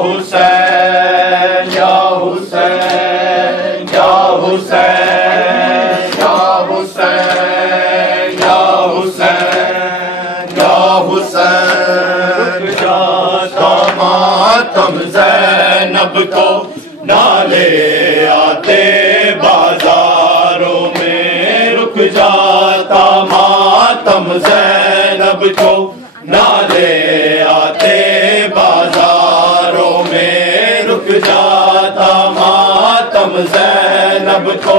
حسین یا حسین یا حسین یا حسین یا حسین یا حسین جاتا ماتم زینب کو نالے آتے بازاروں میں رک جاتا ماتم زینب کو نالے آتے بازاروں میں رک جاتا ماتم زینب کو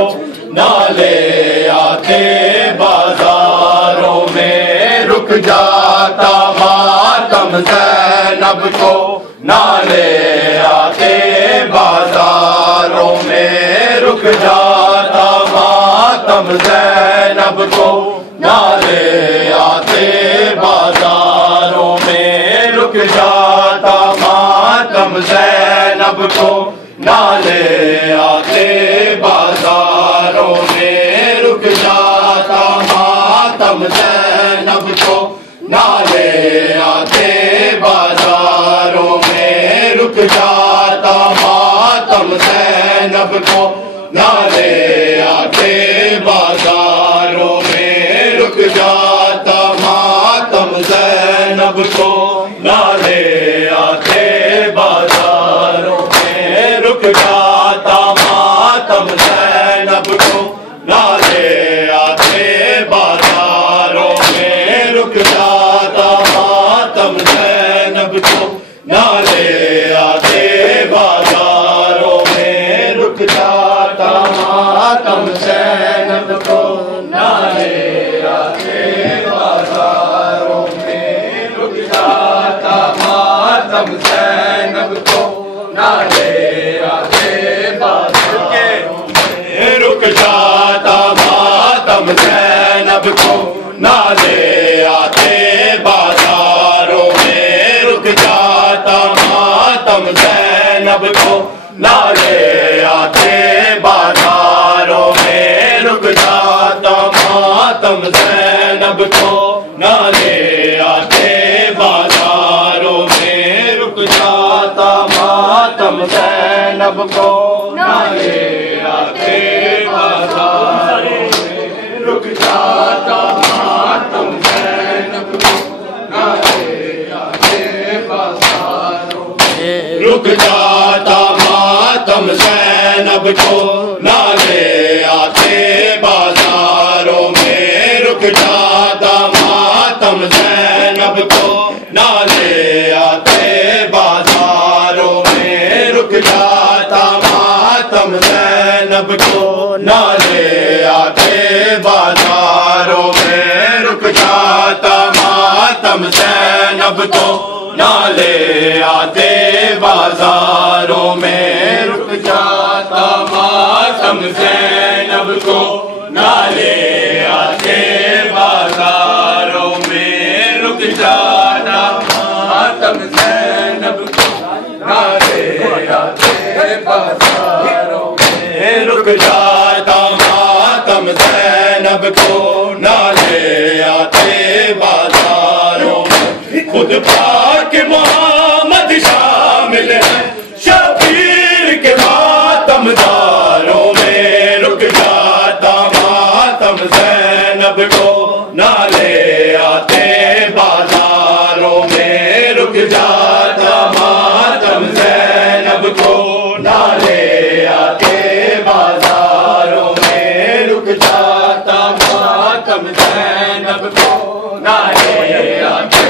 نالے آتے بازاروں میں رک جاتا ماتم زینب کو نالے آتے بازاروں میں رک جاتا ماتم زینب کو نالے آتے بازاروں میں رک جاتا ماتم زینب کو نالے آتے بازاروں میں رک جاتا ماتم زینب کو نالے آتے بازاروں میں رک جاتا ماتم زینب کو نالے آتے بازاروں میں رک جاتا ماتم زینب کو نالے آتے بازاروں میں رک جاتا ماتم زینب کو نالے آتے بازاروں میں رک جاتا ماتم زینب کو نالے آتے بازاروں میں رک جاتا ماتم زینب کو نالے آتے بازاروں میں رک جاتا ماتم زینب کو نالے آتے بازاروں میں رک جاتا ماتم زینب کو نالے آتے بازاروں میں رک جاتا ماتم زینب کو نالے آتے بازاروں میں رک جاتا ماتم زینب کو نالے آتے بازاروں میں رک جاتا ماتم زینب کو نالے آتے بازاروں میں رک جاتا ماتم زینب کو نالے آتے بازاروں میں رک جاتا ماتم زینب کو نالے آتے بازاروں میں رک جاتا ماتم زینب کو نالے آتے بازاروں میں رک جاتا ماتم زینب کو نالے آتے بازاروں میں رک جاتا ماتم زینب کو نالے آتے بازاروں میں رک جاتا ماتم زینب کو نالے آتے بازاروں میں رک جاتا ماتم زینب کو نالے آتے بازاروں میں رک جاتا ماتم زینب کو نالے آتے بازاروں میں خود پاک محمد شامل ہیں شبیر کے ماتم داروں میں رک جاتا ماتم زینب کو نالے آتے بازاروں میں رک جاتا ماتم زینب کو نالے آتے بازاروں میں رک جاتا ماتم زینب کو نالے آتے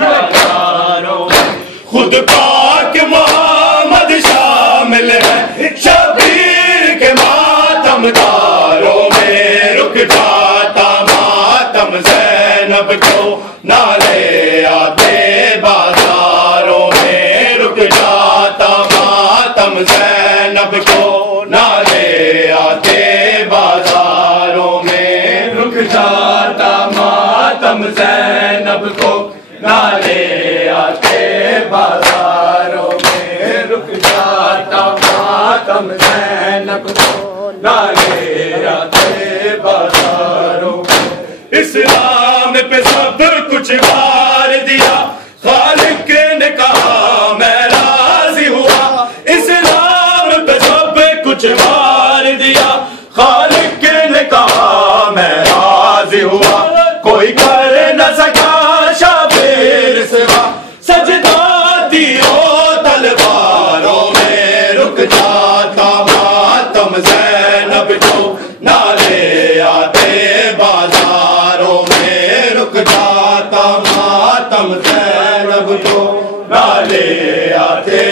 بازاروں میں خود پاک محمد شامل ہے شبیر کے ماتم داروں میں رک جاتا ماتم زینب کو نالے آتے بازاروں میں رک جاتا ماتم زینب کو نالے آتے بازاروں میں رک جاتا ماتم زینب کو نالے آتے بازاروں میں رک جاتا ماتم زینب کو نالے آتے بازاروں میں اسلام پہ سب کچھ وار دیا خالق نے کہا میں راضی ہوں رک جاتا ماتم زینب کو نہ لے آتے بازاروں میں، رک جاتا ماتم زینب کو نہ لے آتے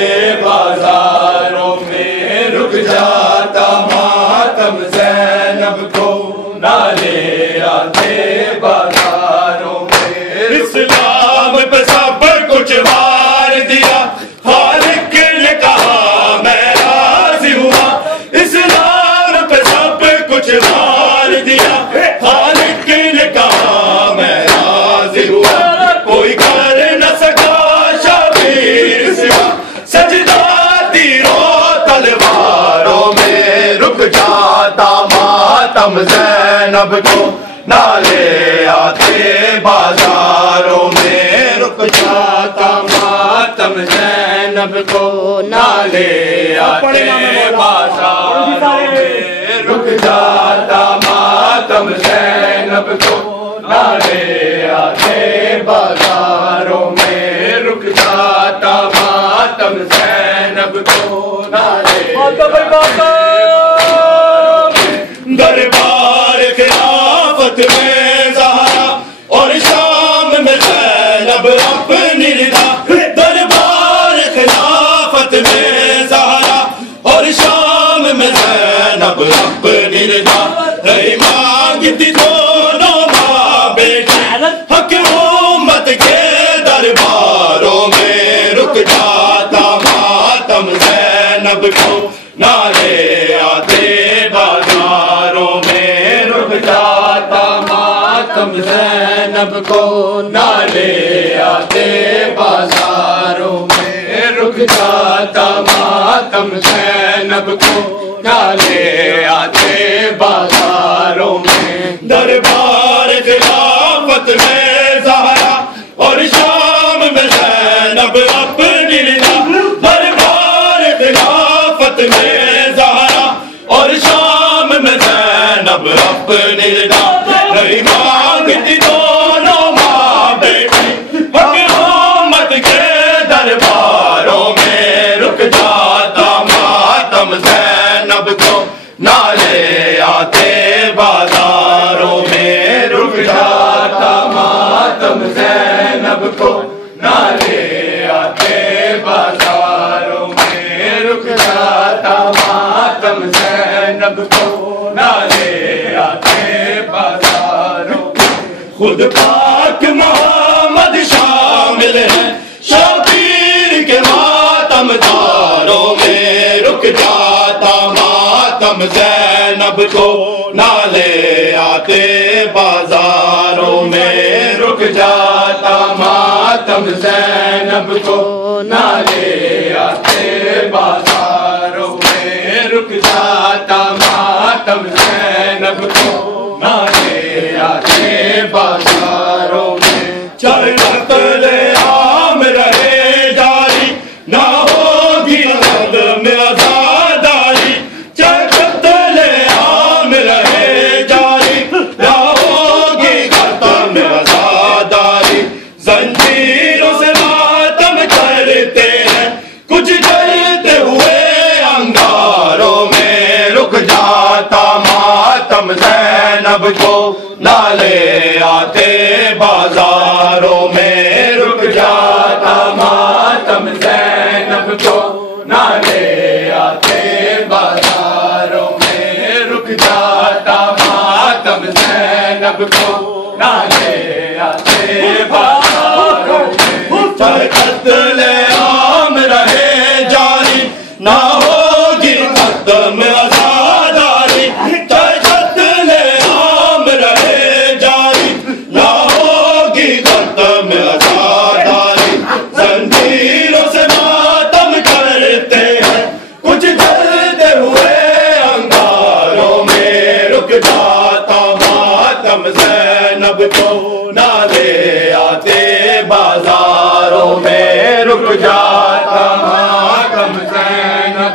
بازاروں میں، رک جاتا ماتم زینب کو نہ لے آتے بازاروں میں۔ اسلام پہ سب کچھ وار دیا، خالق نے کہا میں راضی ہوا، اسلام پہ سب کچھ وار دیا، خالق نے کہا میں راضی ہوا، کوئی کر نہ سکا شبیر سوا، سجدہ تیروں تلواروں میں، رک جاتا ماتم زینب کو نہ لے آتے بازاروں میں، رک جاتا ماتم زینب کو نہ لے آتے بازاروں میں، رک جاتا ماتم زینب کو نہ لے آتے بازاروں میں، رک جاتا ماتم زینب کو نہ لے آتے۔ دربار خلافت میں زہرا اور شام میں زینب اپنی رضا، دربار خلافت میں زہرا اور شام میں زینب اپنی رضا، رہی مانگتی دونوں ماں بیٹی حق امت کے درباروں میں، رک جاتا ماتم زینب کو نہ لے آتے بازاروں میں، رک جاتا ماتم زینب کو نہ لے آتے بازاروں میں، رک جاتا ماتم زینب کو نہ لے آتے بازاروں میں۔ دربار خلافت میں زہرا اور شام میں زینب اپنی رضا، دربار خلافت میں زہرا اور شام میں زینب اپنی رضا، رہی مانگتی دونوں ماں بیٹی حق امت کے درباروں میں، رک جاتا ماتم زینب کو نہ لے آتے بازاروں میں، رک جاتا ماتم زینب کو نہ لے آتے بازاروں میں، رک جاتا ماتم زینب کو نہ لے آتے بازاروں میں۔ خود پاک محمد شامل ہے شبیر کے ماتم داروں میں، رک جاتا ماتم زینب کو نہ لے آتے بازاروں میں، رک جاتا ماتم زینب کو نہ لے آتے بازاروں میں، رک جاتا ماتم زینب کو نہ لے آتے بازاروں میں۔ چل قتل عام رہے جاری، نہ ہوگی عدم آزاداری، چل قتل عام رہے جاری، نہ ہوگی ختم آزاداری، زنجیروں سے ماتم کرتے ہیں کچھ جلتے ہوئے انگاروں میں، رک جاتا ماتم زینب کو نہ لے آتے بازاروں میں، رک جاتا ماتم زینب کو نہ لے آتے بازاروں میں، رک جاتا ماتم زینب کو نہ لے آتے بازاروں میں۔ چل قتل عام رہے جاری، نہ ہوگی ختم آزاداری، چل قتل عام رہے جاری، نہ ہوگی ختم آزاداری، زنجیروں سے ماتم کرتے ہیں کچھ جلتے ہوئے انگاروں میں، رک جاتا ماتم زینب کو نہ لے آتے بازاروں میں، رک جاتا ماتم زینب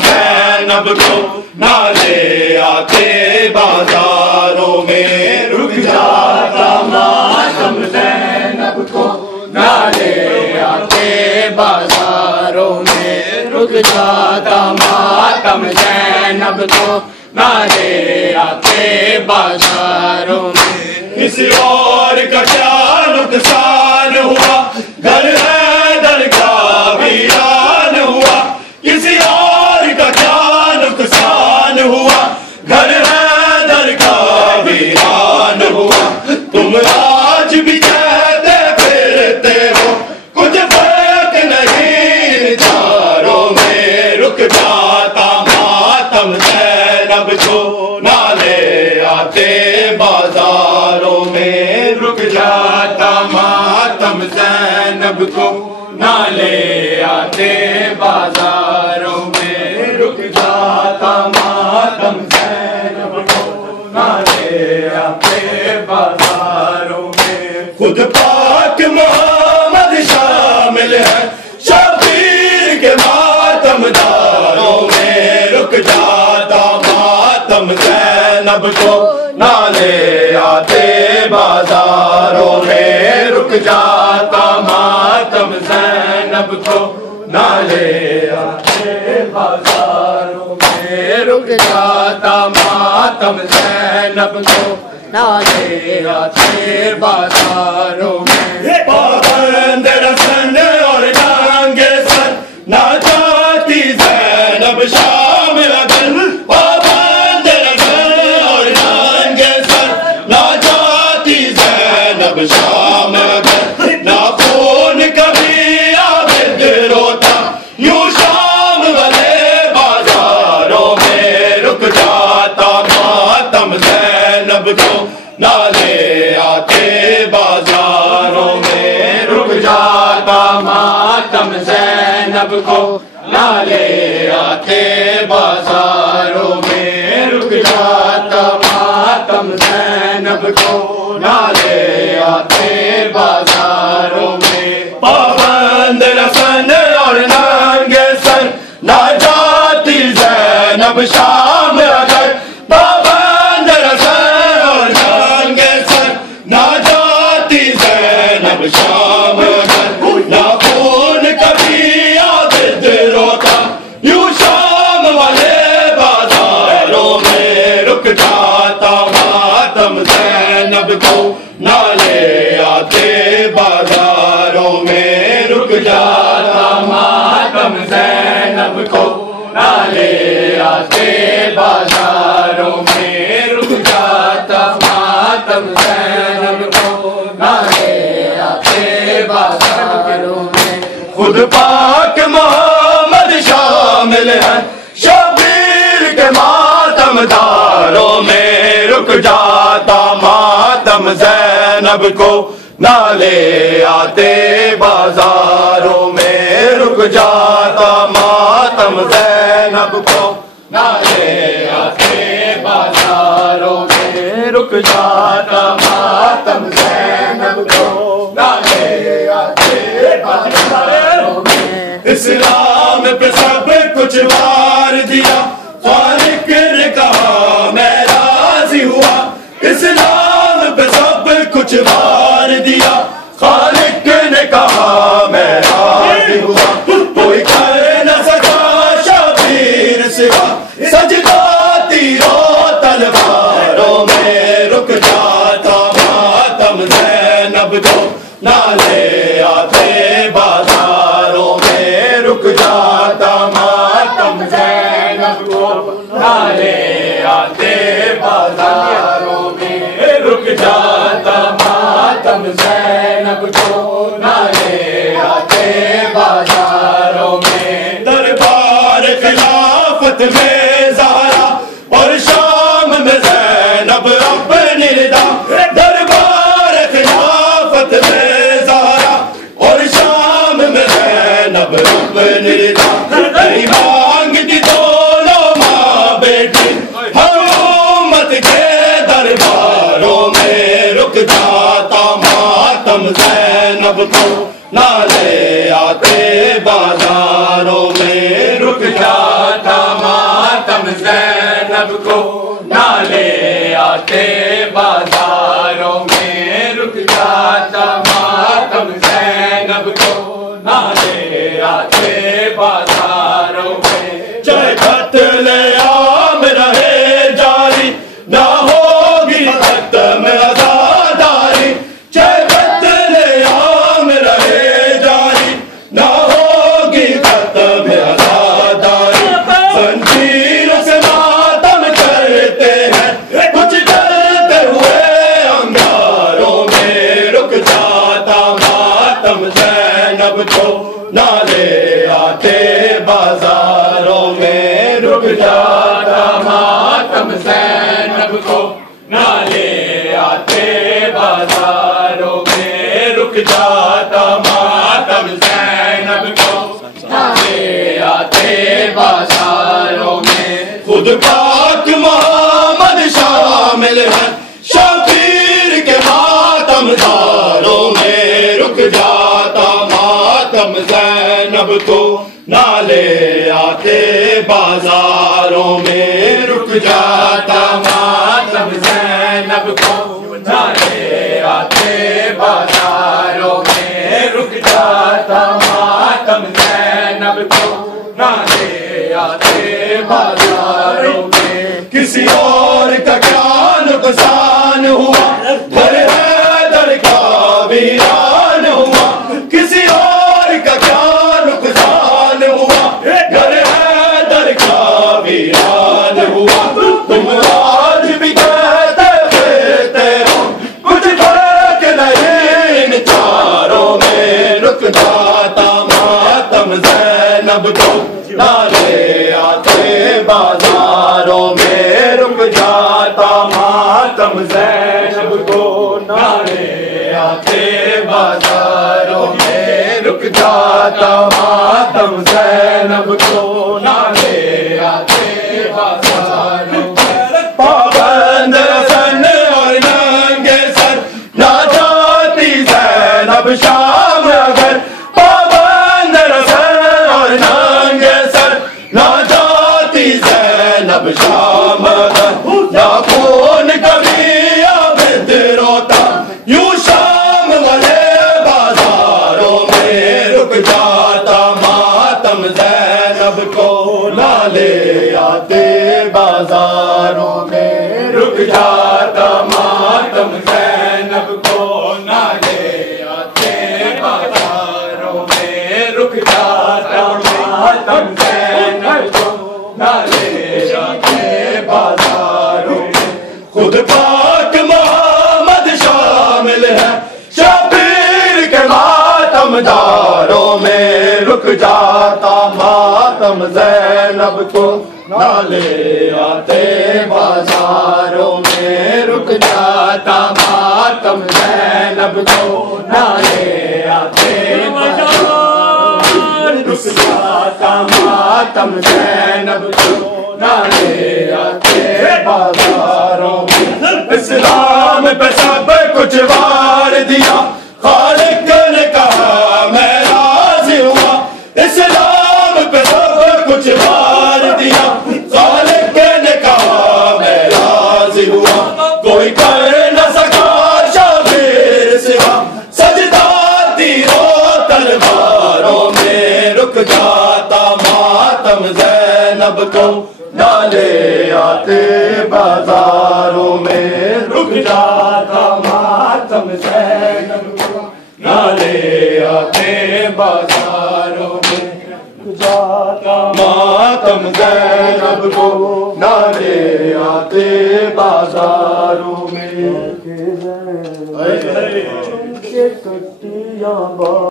زینب کو نہ لے آتے بازاروں میں رک جاتا ماتم زینب کو نہ لے آتے بازاروں میں رک جاتا ماتم زینب کو نہ لے آتے بازاروں میں کسی اور کا کیا نقصان ہوا گھر حیدر کا ویران ہوا کسی اور کا کیا نقصان ہوا گھر حیدر کا ویران ہوا تم آج بھی کہتے پھرتے ہو کچھ فرق نہیں چاروں میں رک جاتا ماتم زینب کو نہ لے آتے بازاروں میں رک جاتا ماتم زینب کو نہ لے آتے بازاروں میں رک جاتا ماتم زینب کو نہ لے آتے بازاروں میں خود پاک محمد شامل ہے شبیر کے ماتم داروں میں رک جاتا ماتم زینب کو نہ لے آتے بازاروں میں رک جاتا ماتم زینب کو نہ لے آتے بازاروں میں رک جاتا ماتم زینب کو نہ لے آتے بازاروں میں پابند رسن اور ڈانگے سر نہ جاتی زینب شام اگر پابند رسن اور ڈانگے سر نہ جاتی زینب شام اگر نہ خون کبھی عابد روتا یوں شام والے بازاروں میں رک جاتا ماتم زینب کو نہ لے آتے بازاروں میں رک جاتا ماتم زینب کو نہ لے آتے بازاروں میں رک جاتا ماتم زینب کو نہ لے آتے بازاروں میں پابند رسن اور ننگے سر نہ جاتی زینب شام اگر پابند رسن اور ننگے سر نہ جاتی زینب شام اگر نہ خون کبھی عابد روتا یوں شام والے بازاروں میں رک جاتا ماتم زینب کو نہ لے آتے بازاروں میں رک جاتا ماتم زینب کو نہ لے آتے بازاروں میں رک جاتا ماتم زینب کو نہ لے آتے بازاروں میں خود پاک محمد شامل ہے شبیر کے ماتم داروں میں رک جاتا ماتم زینب کو نہ لے آتے بازاروں میں رک جاتا ماتم زینب کو نہ لے آتے بازاروں میں رک جاتا ماتم زینب کو نہ لے آتے بازاروں میں اسلام پہ سب کچھ وار دیا خالق نے کہا میں راضی ہوا اسلام پہ سب کچھ وار دیا خالق نے کہا میں راضی ہوا کوئی کر نہ سکا شبیر سوا سجدہ تیروں تلواروں میں رک جاتا ماتم زینب کو نہ لے آتے بازاروں میں رک جاتا ماتم زینب کو نہ لے آتے بازاروں میں رک جاتا ماتم زینب کو نہ لے آتے بازاروں میں دربار خلافت میں زہرا اور شام میں زینب اپنی رضا دربار خلافت میں زہرا اور شام میں زینب اپنی رضا نہیں مانگتی دونوں ماں بیٹی ہر امت کے درباروں میں رک جاتا ماتم زینب کو نہ لے آتے بازاروں میں رک جاتا زاروں میں رک جاتا ماتم زینب کو نہ لے آتے بازاروں میں رک جاتا ماتم زینب کو نہ لے آتے بازاروں میں رک جاتا ماتم زینب کو نہ لے آتے بازاروں میں کسی اور کا کیا نقصان ہوا گھر حیدر کا ویران ہوا کسی اور کا کیا نقصان ہوا گھر حیدر کا ویران ہوا تم آج بھی کہتے پھرتے ہو کچھ فرق نہیں ان چاروں میں رک جاتا ماتم زینب کو نہ لے آتے بازاروں میں رک جاتا ماتم زینب کو نہ لے آتے بازاروں میں رک جاتا ماتم زینب کو نہ لے آتے بازاروں میں پابند رسن اور ننگے سر نہ جاتی زینب شام اگر پابند رسن اور ننگے سر نہ جاتی زینب شام اگر نہ کون کبھی عابد روتا یوں شام والے بازاروں میں رک جاتا ماتم زینب کو نہ لے آتے بازاروں میں رک جاتا ماتم زینب کو نہ لے آتے بازاروں میں رک جاتا ماتم زینب کو نہ لے آتے بازاروں میں خود پاک محمد شامل ہے شبیر کے ماتم داروں میں رک جاتا ماتم زینب کو نہ لے آتے بازاروں میں رک جاتا ماتم زینب کو نہ لے آتے بازاروں میں رک جاتا ماتم زینب کو نہ لے آتے بازاروں میں اسلام پہ سب کچھ وار دیا خالق نے کہا میں راضی ہوا اسلام پہ سب کچھ وار دیا خالق نے کہا میں راضی ہوا کوئی کر نہ سکا شبیر سوا سجدہ تیروں تلواروں میں رک جاتا ماتم زینب کو نہ لے آتے بازاروں میں رک جاتا ماتم زینب کو نہ لے آتے بازاروں میں رک جاتا ماتم زینب کو نہ لے آتے بازاروں میں